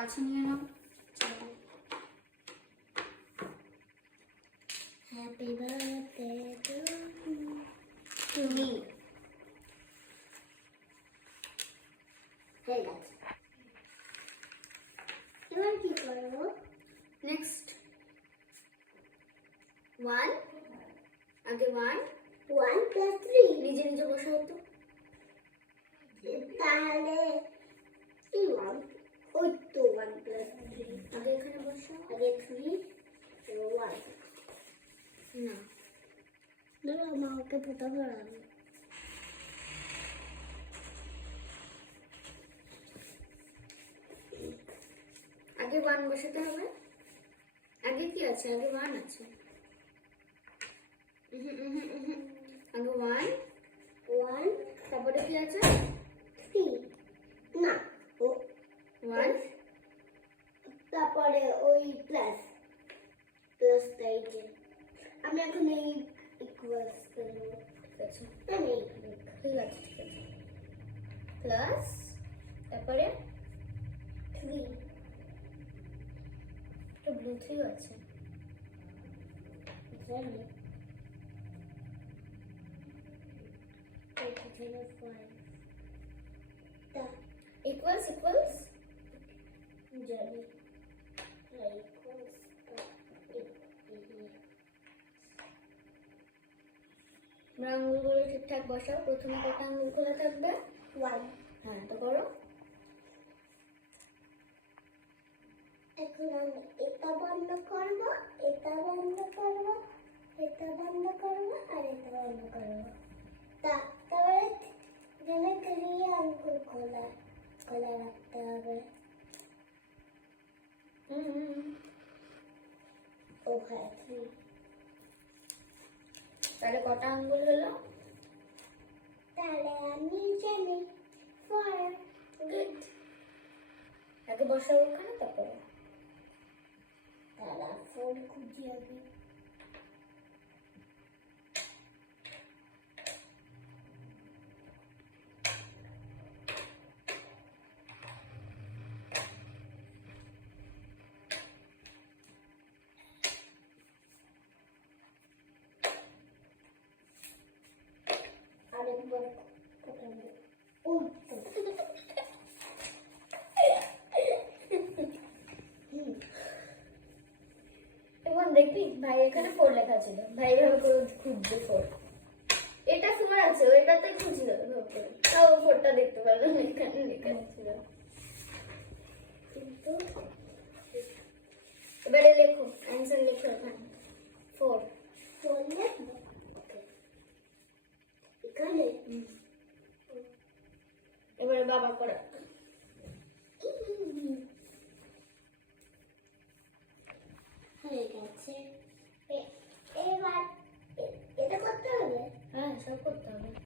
কাছে নিয়ে নাও। Happy birthday to me. হয়ে গেছে। এবার কি করবো? নেক্সট 1 আগে 1 1 + 3 নিজে নিজে বসে হতো। তাহলে কি 1 ওই তো 1 + 3 আগে এখানে বসো। আগে 3 1 না ধরো আমাকে পোতা পড়াবে। আগে 1 বসাতে হবে। আগে কি আছে? আগে 1 আছে। আগে 1 তারপরে কি আছে? 3 না ও 1 তারপরে ওই প্লাস টাইপের। আমি এখন এই ইকুয়ালস করবো। ঠিক আছে আমি ঠিক আছে প্লাস তারপরে 3 একটা ব্লু 3 আছে। জানি এখানে 5 তা ইকুয়ালস জানি আমরা আঙুলগুলো ঠিকঠাক বসাও। প্রথমে কটা আঙুল খোলা থাকবে? 1 হ্যাঁ তো করো। এখন আমি এটা বন্ধ করবো, এটা বন্ধ করবো, এটা বন্ধ করবো আর এটা বন্ধ করবো। তারপরে এখানে 3 আঙ্গুল খোলা রাখতে হবে। ও হ্যাঁ 3। তাহলে কটা আঙ্গুল হলো? তাহলে আমি জানি 4। গুড। আগে বসাও ওখানে তারপরে। তারা 4 খুঁজে হবে। আরেকবার পকাবো। ওই তো। এখন দেখবি ভাই এখানে 4 লেখা ছিল। ভাই ভাবে করে খুঁজছে 4। এটা 4 আছে, ওইটাতে খুঁজলো ভাব করে। তাও 4টা দেখতে পেলাম এখানে লেখা ছিল। কিন্তু এবারে লেখো, অ্যানসার লেখো এখানে 4। বললে এখানে এবারে বাবা করা। হয়ে গেছে। এবার এটা করতে হবে। হ্যাঁ সব করতে হবে।